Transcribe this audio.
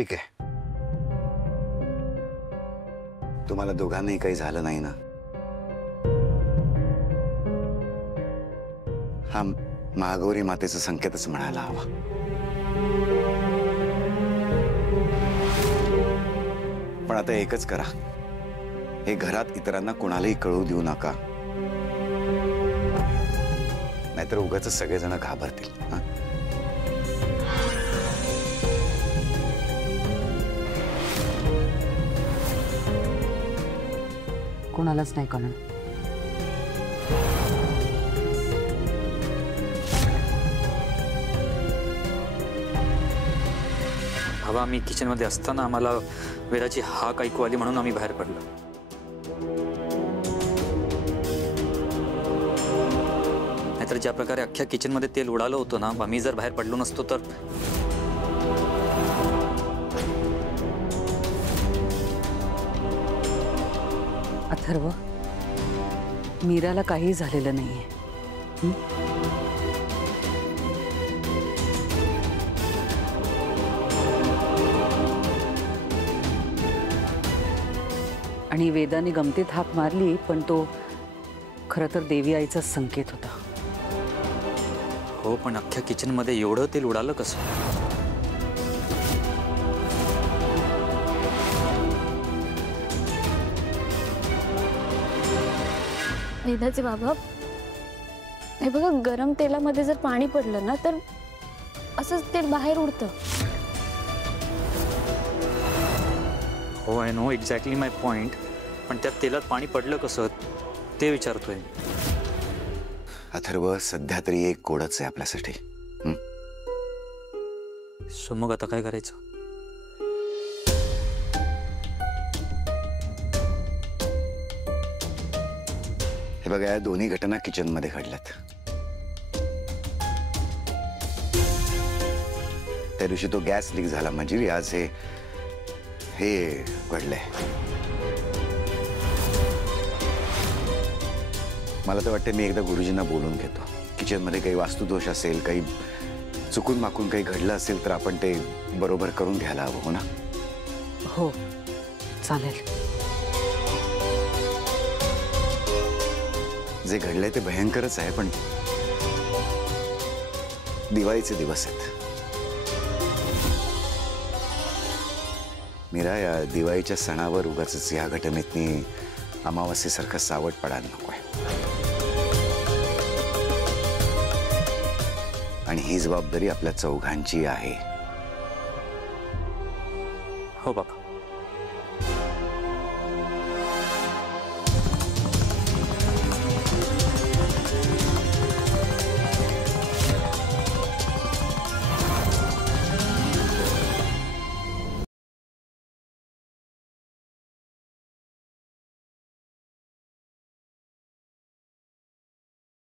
ठीक आहे, तुम्हाला दोघांनाही काही झालं नाही ना? हा महागौरी मातेचा संकेतच म्हणायला हवा. पण आता एकच करा, हे घरात इतरांना कोणालाही कळू देऊ नका, नाहीतर उगाच सगळेजण घाबरतील. कोणालाच नाही कळणार. हवा आम्ही किचन मध्ये असताना आम्हाला वेदाची हाक ऐकू आली म्हणून आम्ही बाहेर पडलो. नाहीतर ज्या प्रकारे अख्ख्या किचन मध्ये तेल उडालं होतं ना, आम्ही जर बाहेर पडलो नसतो तर. अथर्व, मीराला काही झालेलं नाहीये. आणि वेदाने गमतीत हाक मारली, पण तो खरं तर देवी आईचा संकेत होता. हो, पण अख्ख्या किचन मध्ये एवढं तेल उडालं कसं? वेदाचे बाबा, हे बघा, गरम तेलामध्ये जर पाणी पडलं ना तर असंच तेल बाहेर उडतं. हो, I know exactly my point, पण त्या तेलात पाणी पडलं कसं ते विचारतोय. अथर्व, सध्या तरी एक कोडच आहे आपल्यासाठी. सो मग आता काय करायचं? हे बघा, या दोन्ही घटना किचन मध्ये घडल्यात. त्या दिवशी तो गॅस लीक झाला म्हणजे आज हे घडलंय. मला तर वाटतं मी एकदा गुरुजींना बोलून घेतो. किचन मध्ये काही वास्तुदोष असेल, काही चुकून माकून काही घडलं असेल तर आपण ते बरोबर करून घ्यायला हवं. हो ना? हो, चालेल. जे घडलंय ते भयंकरच आहे, पण दिवाळीचे दिवस आहेत. मीरा, या दिवाळीच्या सणावर उगाच या घटनेतनी अमावास्येसारखं सावट पडायला नकोय. आणि ही जबाबदारी आपल्या चौघांची आहे. हो बाबा.